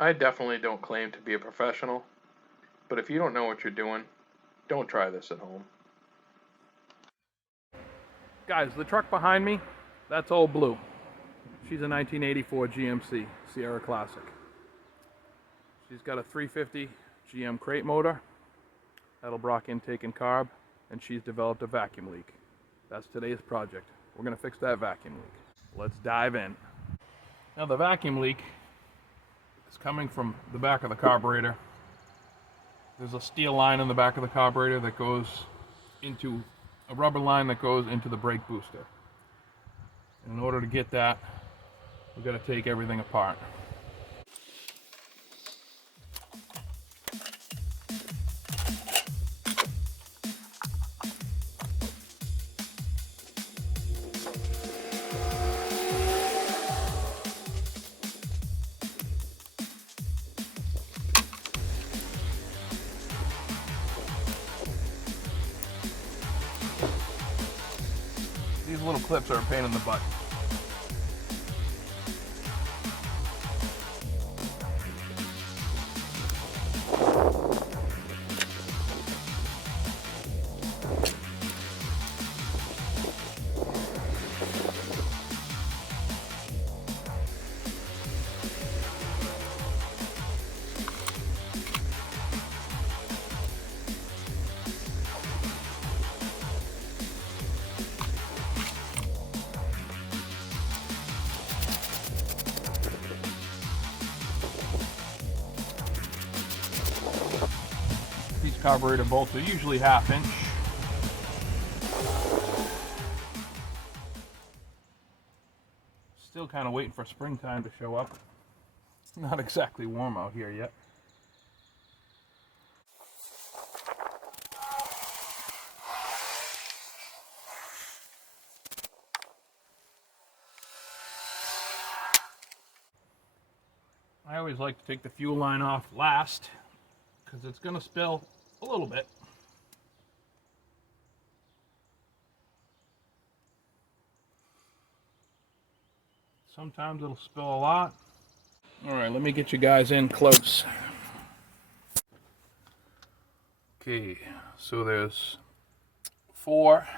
I definitely don't claim to be a professional, but if you don't know what you're doing, don't try this at home. Guys, the truck behind me, that's Old Blue. She's a 1984 GMC Sierra Classic. She's got a 350 GM crate motor, Edelbrock intake and carb, and she's developed a vacuum leak. That's today's project. We're going to fix that vacuum leak. Let's dive in. Now the vacuum leak is coming from the back of the carburetor. There's a steel line in the back of the carburetor that goes into a rubber line that goes into the brake booster. And in order to get that, we've got to take everything apart. These little clips are a pain in the butt. These carburetor bolts are usually 1/2 inch. Still kind of waiting for springtime to show up. It's not exactly warm out here yet. I always like to take the fuel line off last because it's going to spill a little bit. Sometimes it'll spill a lot. All right, let me get you guys in close. Okay, so there's 4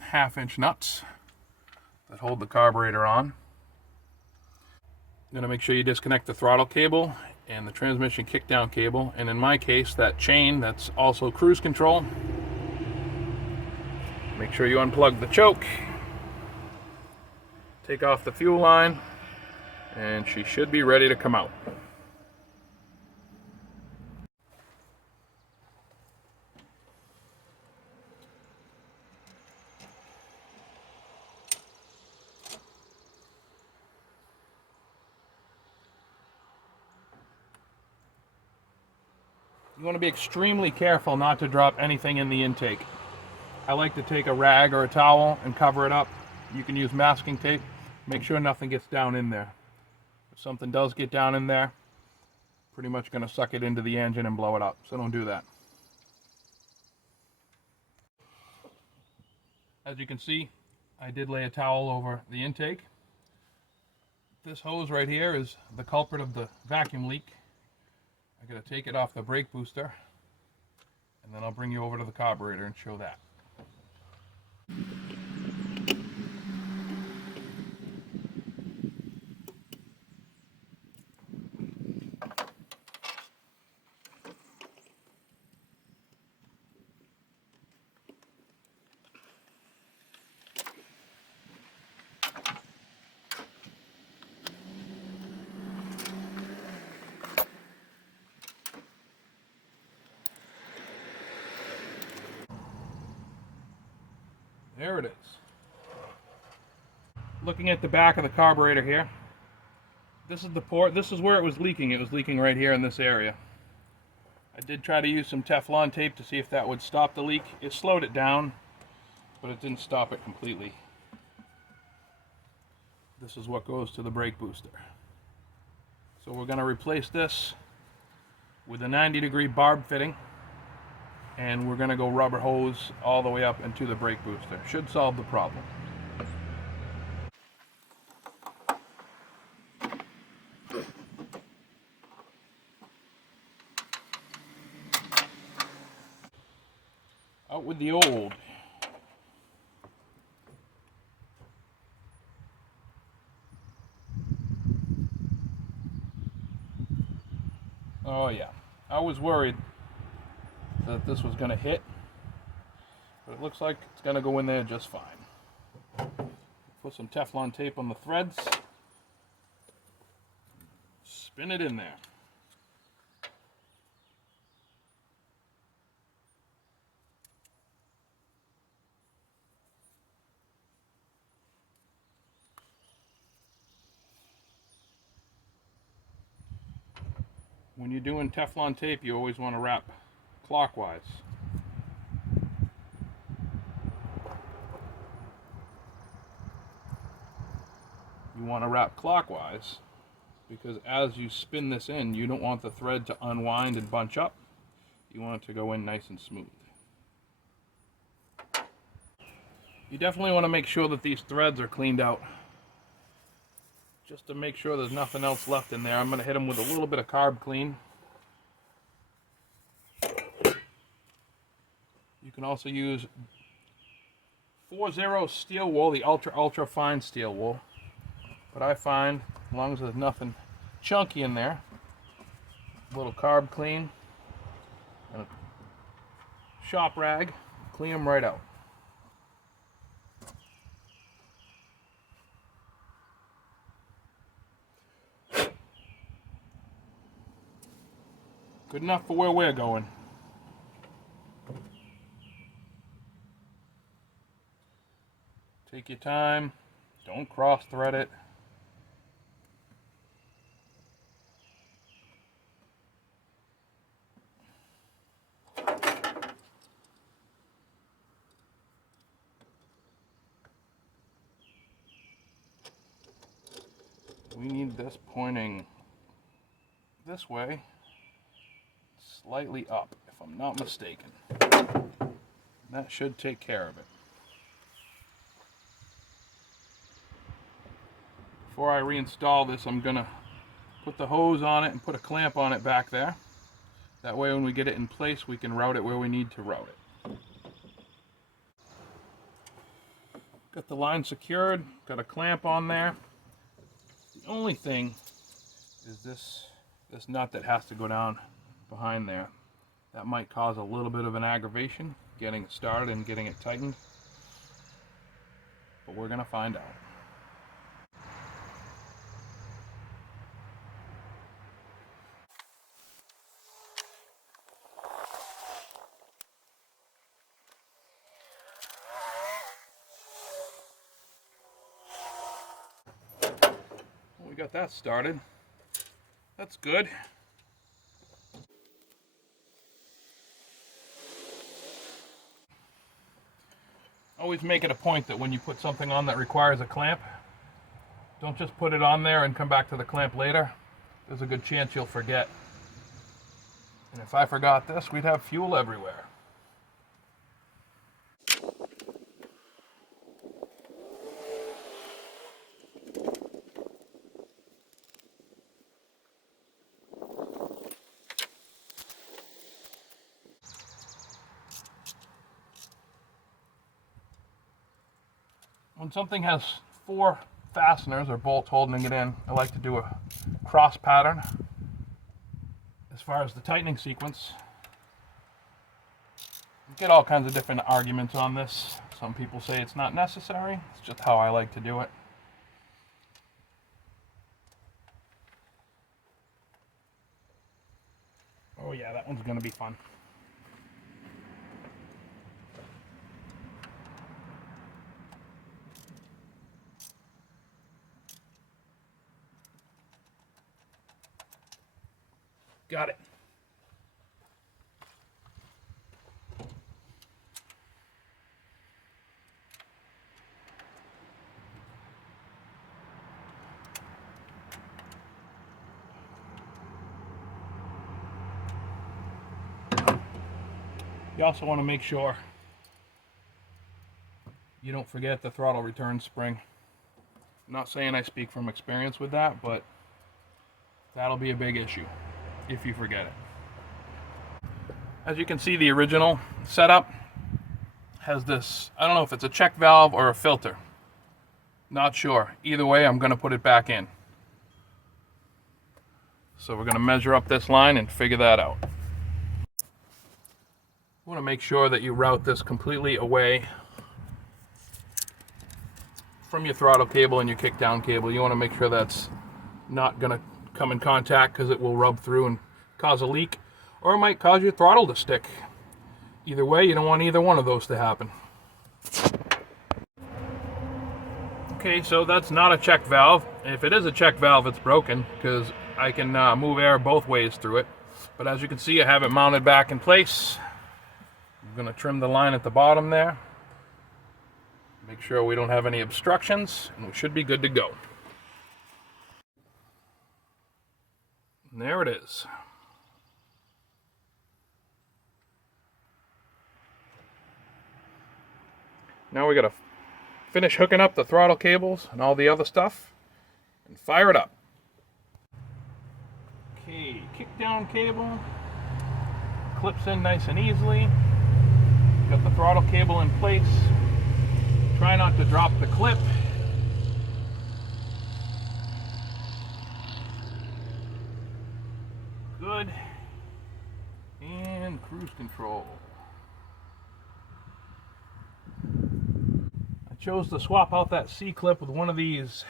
1/2 inch nuts that hold the carburetor on. You're gonna make sure you disconnect the throttle cable and the transmission kickdown cable, and in my case, that chain that's also cruise control. Make sure you unplug the choke, take off the fuel line, and she should be ready to come out. You want to be extremely careful not to drop anything in the intake. I like to take a rag or a towel and cover it up. You can use masking tape. Make sure nothing gets down in there. If something does get down in there, pretty much going to suck it into the engine and blow it up. So don't do that. As you can see, I did lay a towel over the intake. This hose right here is the culprit of the vacuum leak. I gotta take it off the brake booster, and then I'll bring you over to the carburetor and show that. There it is. Looking at the back of the carburetor here, this is the port. This is where it was leaking. It was leaking right here in this area. I did try to use some Teflon tape to see if that would stop the leak. It slowed it down, but it didn't stop it completely. This is what goes to the brake booster. So we're going to replace this with a 90-degree barb fitting, and we're going to go rubber hose all the way up into the brake booster. Should solve the problem. Out with the old. Oh yeah, I was worried that this was going to hit, but it looks like it's going to go in there just fine. Put some Teflon tape on the threads, spin it in there. When you're doing Teflon tape, you always want to wrap clockwise. You want to wrap clockwise because as you spin this in, you don't want the thread to unwind and bunch up. You want it to go in nice and smooth. You definitely want to make sure that these threads are cleaned out. Just to make sure there's nothing else left in there, I'm going to hit them with a little bit of carb clean. You can also use 4-0 steel wool, the ultra fine steel wool. But I find, as long as there's nothing chunky in there, a little carb clean and a shop rag, clean them right out. Good enough for where we're going. Take your time, don't cross thread it. We need this pointing this way, slightly up, if I'm not mistaken. That should take care of it. Before I reinstall this, I'm going to put the hose on it and put a clamp on it back there. That way when we get it in place, we can route it where we need to route it. Got the line secured, got a clamp on there. The only thing is this nut that has to go down behind there. That might cause a little bit of an aggravation getting it started and getting it tightened. But we're going to find out. We got that started. That's good. Always make it a point that when you put something on that requires a clamp, don't just put it on there and come back to the clamp later. There's a good chance you'll forget. And if I forgot this, we'd have fuel everywhere. When something has 4 fasteners or bolts holding it in, I like to do a cross pattern. As far as the tightening sequence, you get all kinds of different arguments on this. Some people say it's not necessary. It's just how I like to do it. Oh yeah, that one's going to be fun. Got it. You also want to make sure you don't forget the throttle return spring. I'm not saying I speak from experience with that, but that'll be a big issue if you forget it. As you can see, the original setup has this, I don't know if it's a check valve or a filter. Not sure. Either way, I'm going to put it back in. So we're going to measure up this line and figure that out. You want to make sure that you route this completely away from your throttle cable and your kick down cable. You want to make sure that's not going to come in contact, because it will rub through and cause a leak, or it might cause your throttle to stick. Either way, you don't want either one of those to happen. Okay, so that's not a check valve. If it is a check valve, it's broken, because I can move air both ways through it. But as you can see, I have it mounted back in place. I'm going to trim the line at the bottom there. Make sure we don't have any obstructions, and we should be good to go. And there it is. Now we got to finish hooking up the throttle cables and all the other stuff and fire it up. Okay, kick down cable clips in nice and easily. Got the throttle cable in place. Try not to drop the clip. Good. And cruise control. I chose to swap out that C-clip with one of these.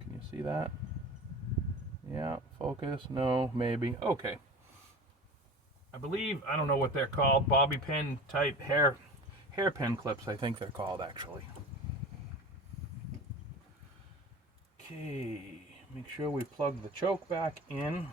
Can you see that? Yeah, focus, no, maybe. Okay. I believe, I don't know what they're called, bobby pin type hairpin clips, I think they're called actually. Okay, make sure we plug the choke back in.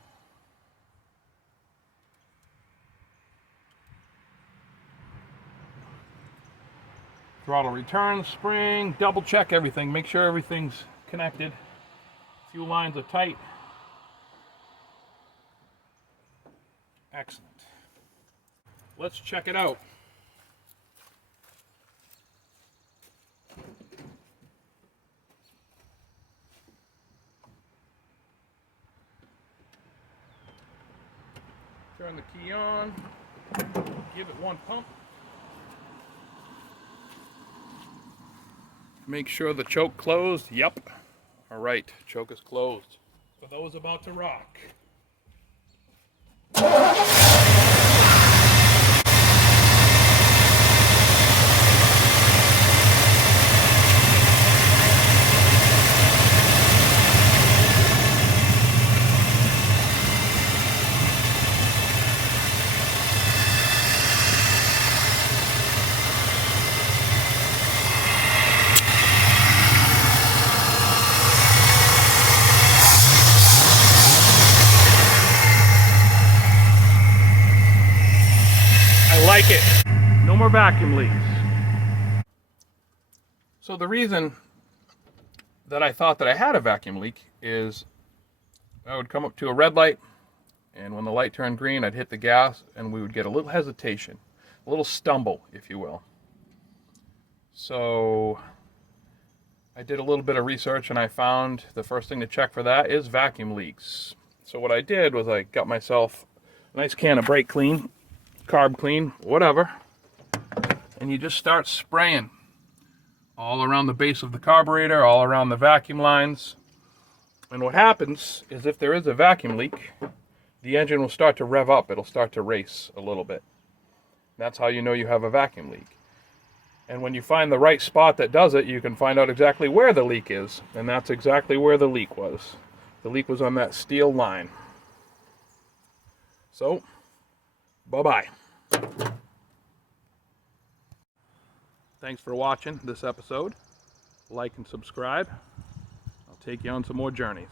Throttle return spring, double check everything, make sure everything's connected. A few lines are tight. Excellent. Let's check it out. Turn the key on, give it one pump. Make sure the choke closed. Yep. All right, choke is closed. For those about to rock. Like it. No more vacuum leaks. So the reason that I thought that I had a vacuum leak is I would come up to a red light, and when the light turned green, I'd hit the gas and we would get a little hesitation, a little stumble, if you will. So I did a little bit of research and I found the first thing to check for that is vacuum leaks. So what I did was I got myself a nice can of brake clean, carb clean, whatever, and you just start spraying all around the base of the carburetor, all around the vacuum lines. And what happens is if there is a vacuum leak, the engine will start to rev up, it'll start to race a little bit. That's how you know you have a vacuum leak. And when you find the right spot that does it, you can find out exactly where the leak is, and that's exactly where the leak was. The leak was on that steel line. So, bye-bye. Thanks for watching this episode. Like and subscribe. I'll take you on some more journeys.